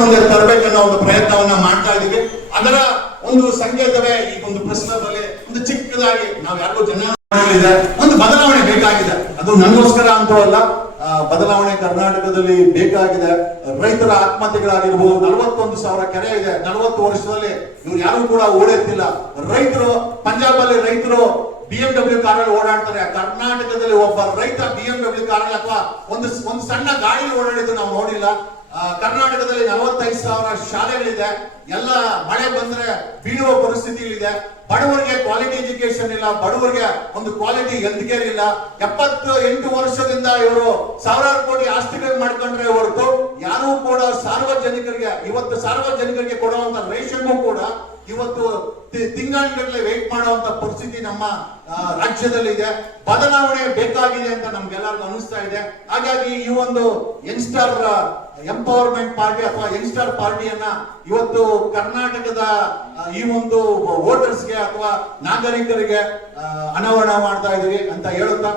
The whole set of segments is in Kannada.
ಮುಂದೆ ತರಬೇಕನ್ನೋ ಒಂದು ಪ್ರಯತ್ನವನ್ನ ಮಾಡ್ತಾ ಇದ್ದೀವಿ. ಅದರ ಒಂದು ಸಂಕೇತವೇ ಈ ಒಂದು ಪ್ರಶ್ನೆಯಲ್ಲಿ ಒಂದು ಚಿಕ್ಕದಾಗಿ ನಾವು ಯಾರಿಗೂ ಜನ ಒಂದು ಬದಲಾವಣೆ ಬೇಕಾಗಿದೆ. ಅದು ನನಗೋಸ್ಕರ ಅಂತೂ ಅಲ್ಲ, ಬದಲಾವಣೆ ಕರ್ನಾಟಕದಲ್ಲಿ ಬೇಕಾಗಿದೆ. ರೈತರ ಆತ್ಮಹತ್ಯೆಗಳಾಗಿರ್ಬೋದು, 41,000 ಕೆರೆ ಇದೆ. 40 ವರ್ಷದಲ್ಲಿ ಇವ್ರು ಯಾರು ಕೂಡ ಓಡೆತ್ತಿಲ್ಲ. ರೈತರು ಪಂಜಾಬ್ ಅಲ್ಲಿ ರೈತರು BMW ಕಾರಲ್ಲಿ ಓಡಾಡ್ತಾರೆ. ಕರ್ನಾಟಕದಲ್ಲಿ ಒಬ್ಬ ರೈತ BMW ಕಾರಲ್ಲಿ ಅಥವಾ ಒಂದು ಸಣ್ಣ ಗಾಡಿ ಓಡಾಡಿದ್ದು ನಾವು ನೋಡಿಲ್ಲ. ಕರ್ನಾಟಕದಲ್ಲಿ 45,000 ಶಾಲೆಗಳಿದೆ. ಎಲ್ಲ ಮಳೆ ಬಂದ್ರೆ ಬೀಳುವ ಪರಿಸ್ಥಿತಿಗಳಿದೆ. ಬಡವರಿಗೆ ಕ್ವಾಲಿಟಿ ಎಜುಕೇಶನ್ ಇಲ್ಲ, ಬಡವರಿಗೆ ಒಂದು ಕ್ವಾಲಿಟಿ ಹೆಲ್ತ್ ಕೇರ್ ಇಲ್ಲ. 78 ವರ್ಷದಿಂದ ಇವರು ಸಾವಿರಾರು ಕೋಟಿ ಆಸ್ತಿಗಳು ಮಾಡ್ಕೊಂಡ್ರೆ ಹೊರತು ಯಾರು ಕೂಡ ಸಾರ್ವಜನಿಕರಿಗೆ ಇವತ್ತು ಸಾರ್ವಜನಿಕರಿಗೆ ಕೊಡುವಂತ ರೇಷನ್ಗೂ ಕೂಡ ಇವತ್ತು ತಿಂಗಳಿಗಟ್ಟಲೆ ವೇಟ್ ಮಾಡುವಂತ ಪರಿಸ್ಥಿತಿ ನಮ್ಮ ರಾಜ್ಯದಲ್ಲಿ ಇದೆ. ಬದಲಾವಣೆ ಬೇಕಾಗಿದೆ ಅಂತ ನಮ್ಗೆಲ್ಲರಿಗೂ ಅನಿಸ್ತಾ ಇದೆ. ಹಾಗಾಗಿ ಈ ಒಂದು ಯಂಗ್ಸ್ಟರ್ ಎಂಪವರ್ಮೆಂಟ್ ಪಾರ್ಟಿ ಅಥವಾ ಯಂಗ್ಸ್ಟರ್ ಪಾರ್ಟಿಯನ್ನ ಇವತ್ತು ಕರ್ನಾಟಕದ ಈ ಒಂದು ವೋಟರ್ಸ್ಗೆ ಅಥವಾ ನಾಗರಿಕರಿಗೆ ಅನಾವರಣ ಮಾಡ್ತಾ ಇದೀವಿ ಅಂತ ಹೇಳುತ್ತಾ,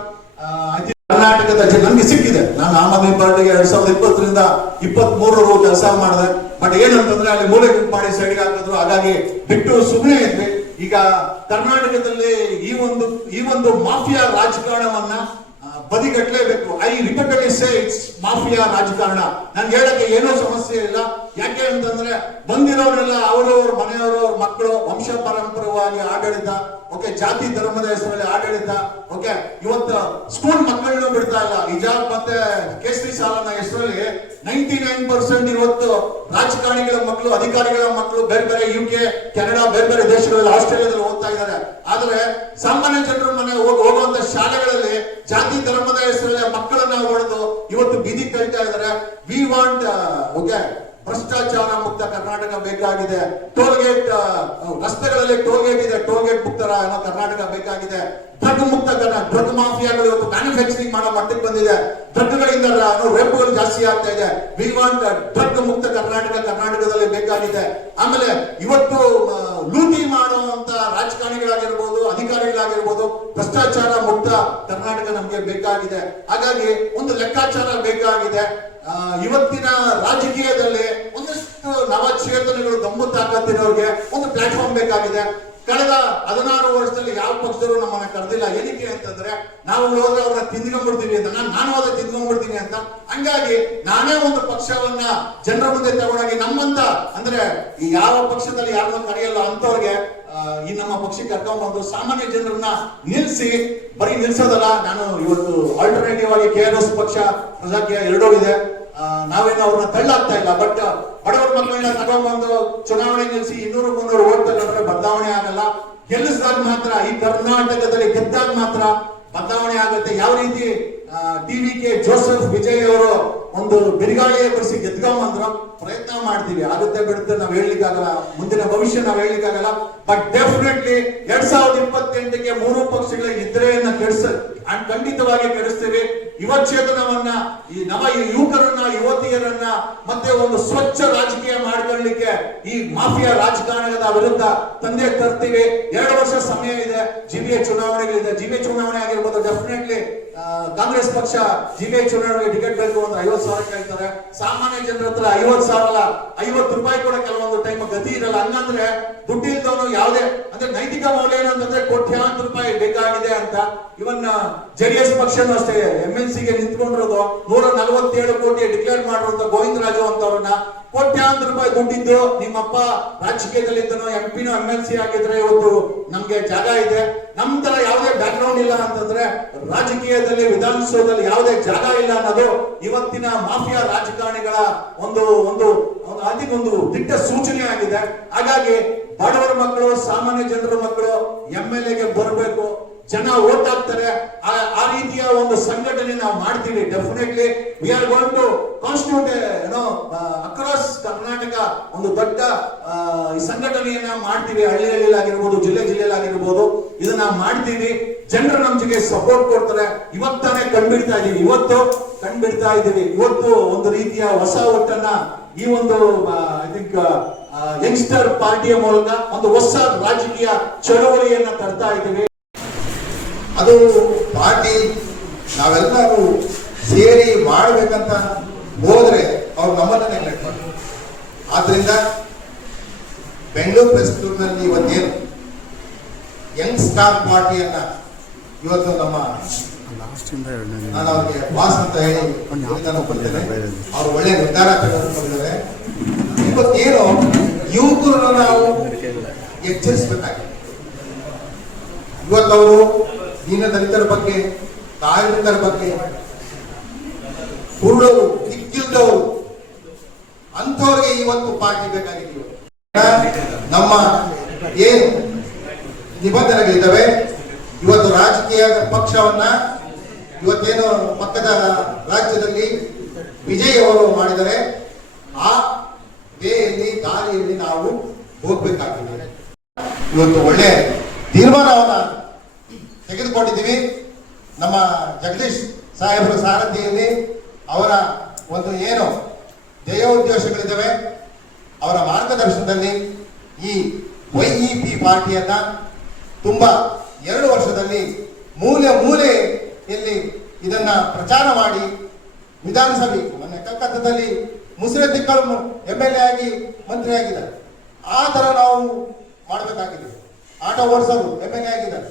ಕರ್ನಾಟಕದ ನನ್ಗೆ ಸಿಕ್ಕಿದೆ. ನಾನು ಆಮ್ ಆದ್ಮಿ ಪಾರ್ಟಿಗೆ 2020ರಿಂದ 23 ಕೆಲಸ ಮಾಡಿದೆ. ಬಟ್ ಏನಂತಂದ್ರೆ ಅಲ್ಲಿ ಮೂಲೆ ಗುಂಪು ಮಾಡಿ ಸೈಡ್ ಹಾಕಿದ್ರು, ಹಾಗಾಗಿ ಬಿಟ್ಟು ಸುಮ್ಮನೆ ಇದ್ವಿ. ಈಗ ಕರ್ನಾಟಕದಲ್ಲಿ ಈ ಒಂದು ಮಾಫಿಯಾ ರಾಜಕಾರಣವನ್ನ ಬದಿಗಟ್ಟಲೇಬೇಕು. I repeatedly say it's mafia ರಾಜಕಾರಣ. ನನ್ಗೆ ಹೇಳಕ್ಕೆ ಏನೋ ಸಮಸ್ಯೆ ಇಲ್ಲ. ಯಾಕೆ ಅಂತಂದ್ರೆ ಬಂದಿರೋರೆಲ್ಲ ಅವರವ್ರ ಮನೆಯವರು ಮಕ್ಕಳು ವಂಶ ಪರಂಪರವಾಗಿ ಆಡಳಿತ, ಓಕೆ, ಜಾತಿ ಧರ್ಮದ ಹೆಸರಲ್ಲಿ ಆಡಳಿತ, ಓಕೆ. ಇವತ್ತು ಸ್ಕೂಲ್ ಮಕ್ಕಳನ್ನು ಬಿಡ್ತಾ ಇಲ್ಲ. ಹಿಜಾಬ್ ಮತ್ತೆ ಕೇಸರಿ ಸಾಲನ ಹೆಸರಲ್ಲಿ 99% ಇವತ್ತು ರಾಜಕಾರಣಿಗಳ ಮಕ್ಕಳು, ಅಧಿಕಾರಿಗಳ ಮಕ್ಕಳು ಬೇರೆ ಬೇರೆ UK, ಕೆನಡಾ, ಬೇರೆ ಬೇರೆ ದೇಶಗಳಲ್ಲಿ, ಆಸ್ಟ್ರೇಲಿಯಾದಲ್ಲಿ ಓದ್ತಾ ಇದ್ದಾರೆ. ಆದ್ರೆ ಸಾಮಾನ್ಯ ಜನರ ಮನೆ ಹೋಗುವಂತ ಶಾಲೆಗಳಲ್ಲಿ ಜಾತಿ ಧರ್ಮದ ಹೆಸರಲ್ಲಿ ಮಕ್ಕಳನ್ನ ಹೊಡೆದು ಇವತ್ತು ಬೀದಿ ಕಳಿತಾ ಇದ್ದಾರೆ. ವಿ ವಾಂಟ್, ಓಕೆ, ಭ್ರಷ್ಟಾಚಾರ ಮುಕ್ತ ಕರ್ನಾಟಕ ಬೇಕಾಗಿದೆ. ಟೋಲ್ಗೇಟ್, ರಸ್ತೆಗಳಲ್ಲಿ ಟೋಲ್ಗೇಟ್ ಇದೆ, ಟೋಲ್ಗೇಟ್ ಮುಕ್ತ ಕರ್ನಾಟಕ ಬೇಕಾಗಿದೆ. ಡ್ರಗ್ ಮುಕ್ತ ಡ್ರಗ್ ಮಾಫಿಯಾಗಳು ಇವತ್ತು ಮ್ಯಾನುಫ್ಯಾಕ್ಚರಿಂಗ್ ಮಾಡೋ ಮಟ್ಟಕ್ಕೆ ಬಂದಿದೆ. ಡ್ರಗ್ಗಳಿಂದ ರೇಪ್ಗಳು ಜಾಸ್ತಿ ಆಗ್ತಾ ಇದೆ. ವಿ ವಾಂಟ್ ಡ್ರಗ್ ಮುಕ್ತ ಕರ್ನಾಟಕದಲ್ಲಿ ಬೇಕಾಗಿದೆ. ಆಮೇಲೆ ಇವತ್ತು ಲೂಟಿ ಮಾಡುವಂತ ರಾಜಕಾರಣಿಗಳಾಗಿರ್ಬೋದು, ಅಧಿಕಾರಿಗಳಾಗಿರ್ಬೋದು, ಭ್ರಷ್ಟಾಚಾರ ಮುಕ್ತ ಕರ್ನಾಟಕ ನಮ್ಗೆ ಬೇಕಾಗಿದೆ. ಹಾಗಾಗಿ ಒಂದು ಲೆಕ್ಕಾಚಾರ ಬೇಕಾಗಿದೆ. ಇವತ್ತಿನ ರಾಜಕೀಯದಲ್ಲಿ ಒಂದಷ್ಟು ನವಚೇತನಗಳು ದಮ್ಮು ತಾಕತ್ತಿನವ್ರಿಗೆ ಒಂದು ಪ್ಲಾಟ್ಫಾರ್ಮ್ ಬೇಕಾಗಿದೆ. ಕಳೆದ 16 ವರ್ಷದಲ್ಲಿ ಯಾವ ಪಕ್ಷದವರು ನಮ್ಮನ್ನ ಕರೆದಿಲ್ಲ. ಏನಕ್ಕೆ ಅಂತಂದ್ರೆ ನಾವು ಹೋದ್ರೆ ಅವ್ರನ್ನ ತಿಂದ್ಕೊಂಡ್ಬಿಡ್ತೀವಿ ಅಂತ, ನಾನು ಹೋದ್ರೆ ತಿಂದ್ಕೊಂಡ್ಬಿಡ್ತೀನಿ ಅಂತ. ಹಂಗಾಗಿ ನಾನೇ ಒಂದು ಪಕ್ಷವನ್ನ ಜನರ ಮುಂದೆ ತಗೊಂಡಾಗಿ ನಮ್ಮಂತ ಅಂದ್ರೆ ಈ ಯಾವ ಪಕ್ಷದಲ್ಲಿ ಯಾರನ್ನ ಕರೆಯಲ್ಲ ಅಂತವ್ರಿಗೆ ಈ ನಮ್ಮ ಪಕ್ಷಕ್ಕೆ ಕರ್ಕೊಂಡ್ಬಂದು ಸಾಮಾನ್ಯ ಜನರನ್ನ ನಿಲ್ಸಿ, ಬರೀ ನಿಲ್ಸೋದಲ್ಲ, ನಾನು ಇವತ್ತು ಆಲ್ಟರ್ನೇಟಿವ್ ಆಗಿ KRS ಪಕ್ಷ, ಪ್ರಜಾಕೀಯ ಎರಡೂ ಇದೆ. ನಾವೇನು ಅವ್ರನ್ನ ತಳ್ಳಾಗ್ತಾ ಇಲ್ಲ. ಬಟ್ ಬಡವರ ಮಕ್ಕಳನ್ನ ತಗೊಂಡ್ಬಂದು ಚುನಾವಣೆ ನಿಲ್ಲಿಸಿ 200-300 ಓಟ್ ತಗೊಂಡ್ರೆ ಬದಲಾವಣೆ ಆಗಲ್ಲ. ಗೆಲ್ಲಿಸಿದಾಗ ಮಾತ್ರ, ಈ ಕರ್ನಾಟಕದಲ್ಲಿ ಗೆದ್ದಾಗ ಮಾತ್ರ ಬದಲಾವಣೆ ಆಗುತ್ತೆ. ಯಾವ ರೀತಿ TVK ಜೋಸೆಫ್ ವಿಜಯ್ ಅವರು ಒಂದು ಬಿರುಗಾಳಿಯ ಪರಿಸಿ ಗೆದ್ಕೊಂಡ್ಬಂದ್ರು, ಪ್ರಯತ್ನ ಮಾಡ್ತೀವಿ. ಆಗುತ್ತೆ ಬಿಡುತ್ತೆ ನಾವು ಹೇಳಲಿಕ್ಕಾಗಲ್ಲ, ಮುಂದಿನ ಭವಿಷ್ಯ ನಾವು ಹೇಳಲಿಕ್ಕಾಗಲ್ಲ. ಬಟ್ ಡೆಫಿನೆಟ್ಲಿ 2028ಕ್ಕೆ 3 ಪಕ್ಷಗಳ ನಿದ್ರೆಯನ್ನ ಖಂಡಿತವಾಗಿ ಕೆಡಿಸ್ತೀವಿ. ಯುವಚೇತನವನ್ನ, ಈ ನವ ಯುವಕರನ್ನ, ಯುವತಿಯರನ್ನ ಮತ್ತೆ ಒಂದು ಸ್ವಚ್ಛ ರಾಜಕೀಯ ಮಾಡ್ಕೊಳ್ಳಿಕ್ಕೆ ಈ ಮಾಫಿಯಾ ರಾಜಕಾರಣದ ವಿರುದ್ಧ ತಂದೆ ತರ್ತೀವಿ. 2 ವರ್ಷ ಸಮಯ ಇದೆ. GBA ಚುನಾವಣೆಗಳಿದೆ. GBA ಚುನಾವಣೆ ಆಗಿರ್ಬೋದು. ಡೆಫಿನೆಟ್ಲಿ ಕಾಂಗ್ರೆಸ್ ಪಕ್ಷ GBA ಚುನಾವಣೆಗೆ ಟಿಕೆಟ್ ಬೇಕು ಅಂದ್ರೆ 50,000 ಕೇಳ್ತಾರೆ. ಸಾಮಾನ್ಯ ಜನರ ಹತ್ರ 50,000 ಅಲ್ಲ, 50 ರೂಪಾಯಿ ಕೂಡ ಕೆಲವೊಂದು ಟೈಮ್ ಗತಿ ಇರಲ್ಲ. ಹಂಗಂದ್ರೆ ದುಡ್ಡಿಲ್ದವನು ಯಾವುದೇ ಅಂದ್ರೆ ನೈತಿಕ ಮೌಲ್ಯ ಏನಂತಂದ್ರೆ ಕೋಟ್ಯಾಂತರ ರೂಪಾಯಿ ಬೇಕಾಗಿದೆ ಅಂತ. ಇವನ್ JDS ಪಕ್ಷನೂ ಅಷ್ಟೇ MLC ಗೆ ನಿಂತ್ಕೊಂಡಿರೋದು 147 ಕೋಟಿ ಡಿಕ್ಲೇರ್ ಮಾಡಿರುವಂತ ಗೋವಿಂದರಾಜು ಅಂತವ್ರನ್ನ ಕೋಟ್ಯಾಂತರ ರೂಪಾಯಿ ದುಡ್ಡಿದ್ದು ನಿಮ್ಮಪ್ಪ ರಾಜಕೀಯದಲ್ಲಿದ್ದನೋ MP ನೋ MLC ಆಗಿದ್ರೆ ಇವತ್ತು ನಮ್ಗೆ ಜಾಗ ಇದೆ. ನಮ್ ತರ ಯಾವುದೇ ಬ್ಯಾಕ್ ಗ್ರೌಂಡ್ ಇಲ್ಲ ಅಂತಂದ್ರೆ ರಾಜಕೀಯದಲ್ಲಿ, ವಿಧಾನಸೌಧದಲ್ಲಿ ಯಾವುದೇ ಜಾಗ ಇಲ್ಲ ಅನ್ನೋದು ಇವತ್ತಿನ ಮಾಫಿಯಾ ರಾಜಕಾರಣಿಗಳ ಒಂದು ದಿಟ್ಟ ಸೂಚನೆ ಆಗಿದೆ. ಹಾಗಾಗಿ ಬಡವರ ಮಕ್ಕಳು, ಸಾಮಾನ್ಯ ಜನರ ಮಕ್ಕಳು MLA ಗೆ ಬರಬೇಕು. ಜನ ಓಟ್ ಹಾಕ್ತಾರೆ. ಆ ರೀತಿಯ ಒಂದು ಸಂಘಟನೆ ನಾವು ಮಾಡ್ತೀವಿ. Definitely we are going to constitute across Karnataka ಒಂದು ದೊಡ್ಡ ಈ ಸಂಘಟನೆಯನ್ನ ಮಾಡ್ತೀವಿ. ಹಳ್ಳಿಯಾಗಿರ್ಬೋದು, ಜಿಲ್ಲೆಯಲ್ಲಾಗಿರ್ಬೋದು, ಇದನ್ನ ಮಾಡ್ತೀವಿ. ಜನರು ನಮ್ ಜೊತೆ ಸಪೋರ್ಟ್ ಕೊಡ್ತಾರೆ. ಇವತ್ತಾನೆ ಕಂಡ್ಬಿಡ್ತಾ ಇದೀವಿ. ಇವತ್ತು ಒಂದು ರೀತಿಯ ಹೊಸ ಒಟ್ಟನ್ನ ಈ ಒಂದು ಐ ಥಿಂಕ್ ಯಂಗ್ಸ್ಟರ್ ಪಾರ್ಟಿಯ ಮೂಲಕ ಒಂದು ಹೊಸ ರಾಜಕೀಯ ಚಳವಳಿಯನ್ನ ತರ್ತಾ ಇದ್ದೀವಿ. ಅದು ಪಾರ್ಟಿ ನಾವೆಲ್ಲರೂ ಸೇರಿ ಮಾಡ್ಬೇಕಂತ ಹೋದ್ರೆ ಅವ್ರು ನಮ್ಮನ್ನ ನೆಗ್ಲೆಕ್ಟ್ ಮಾಡ್ತಾರೆ. ಆದ್ರಿಂದ ಬೆಂಗಳೂರು ಪ್ರೆಸ್ ಕ್ಲಬ್ನಲ್ಲಿ ಇವತ್ತೇನು ಯಂಗ್ ಸ್ಟಾರ್ ಪಾರ್ಟಿಯನ್ನ ಇವತ್ತು ನಮ್ಮ ನಾನು ಅವ್ರಿಗೆ ಬಾಸ್ ಅಂತ ಹೇಳಿ ಬಂದಿದ್ದೇನೆ. ಅವ್ರು ಒಳ್ಳೆ ನಿರ್ಧಾರ ತೆಗೆದುಕೊಂಡಿದ್ದಾರೆ. ಇವತ್ತೇನು ಯುವಕರನ್ನು ನಾವು ಎಚ್ಚರಿಸಬೇಕಾಗಿದೆ. ಇವತ್ತವರು ದೀನದಲಿತರ ಬಗ್ಗೆ, ಕಾರ್ಮಿಕರ ಬಗ್ಗೆ, ಕುರುಡರು, ದಿಕ್ಕಿಲ್ದವರು ಅಂಥವ್ರಿಗೆ ಇವತ್ತು ಪಾರ್ಟಿ ಬೇಕಾಗಿದೆ. ನಮ್ಮ ಏನು ನಿಬಂಧನೆಗಳಿದ್ದಾವೆ, ಇವತ್ತು ರಾಜಕೀಯ ಪಕ್ಷವನ್ನ ಇವತ್ತೇನು ಪಕ್ಕದ ರಾಜ್ಯದಲ್ಲಿ ವಿಜಯ್ ಅವರು ಮಾಡಿದರೆ ಆ ವೇಯಲ್ಲಿ ದಾರಿಯಲ್ಲಿ ನಾವು ಹೋಗ್ಬೇಕಾಗಿದೆ. ಇವತ್ತು ಒಳ್ಳೆ ತೀರ್ಮಾನವನ್ನ ತೆಗೆದುಕೊಂಡಿದ್ದೀವಿ. ನಮ್ಮ ಜಗದೀಶ್ ಸಾಹೇಬರ ಸಾರಥಿಯಲ್ಲಿ ಅವರ ಒಂದು ಏನು ಧ್ಯೇಯೋದ್ದೇಶಗಳಿದ್ದಾವೆ, ಅವರ ಮಾರ್ಗದರ್ಶನದಲ್ಲಿ ಈ YEP ಪಾರ್ಟಿಯನ್ನ ತುಂಬಾ 2 ವರ್ಷದಲ್ಲಿ ಮೂಲೆಯಲ್ಲಿ ಇದನ್ನ ಪ್ರಚಾರ ಮಾಡಿ ವಿಧಾನಸಭೆ ಮೊನ್ನೆ ಕಲ್ಕತ್ತಾದಲ್ಲಿ ಮುಸ್ಲಿಂ MLA ಆಗಿ ಮಂತ್ರಿ ಆಗಿದ್ದಾರೆ. ಆ ತರ ನಾವು ಮಾಡಬೇಕಾಗಿದೆ. ಆಟೋ ಓಡಿಸೋರು MLA ಆಗಿದ್ದಾರೆ.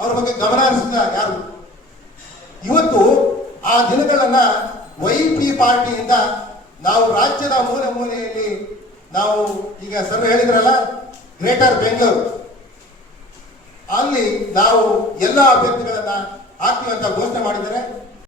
ಅವ್ರ ಬಗ್ಗೆ ಗಮನ ಹರಿಸಿದ ಯಾರು? ಇವತ್ತು ಆ ದಿನಗಳನ್ನ YEP ಪಾರ್ಟಿಯಿಂದ ನಾವು ರಾಜ್ಯದ ಮೂಲೆಯಲ್ಲಿ ನಾವು ಈಗ ಸರ್ ಹೇಳಿದ್ರಲ್ಲ, ಗ್ರೇಟರ್ ಬೆಂಗಳೂರು ಅಲ್ಲಿ ನಾವು ಎಲ್ಲ ಅಭ್ಯರ್ಥಿಗಳನ್ನ ಹಾಕ್ತೀವಿ ಅಂತ ಘೋಷಣೆ ಮಾಡಿದ್ದಾರೆ.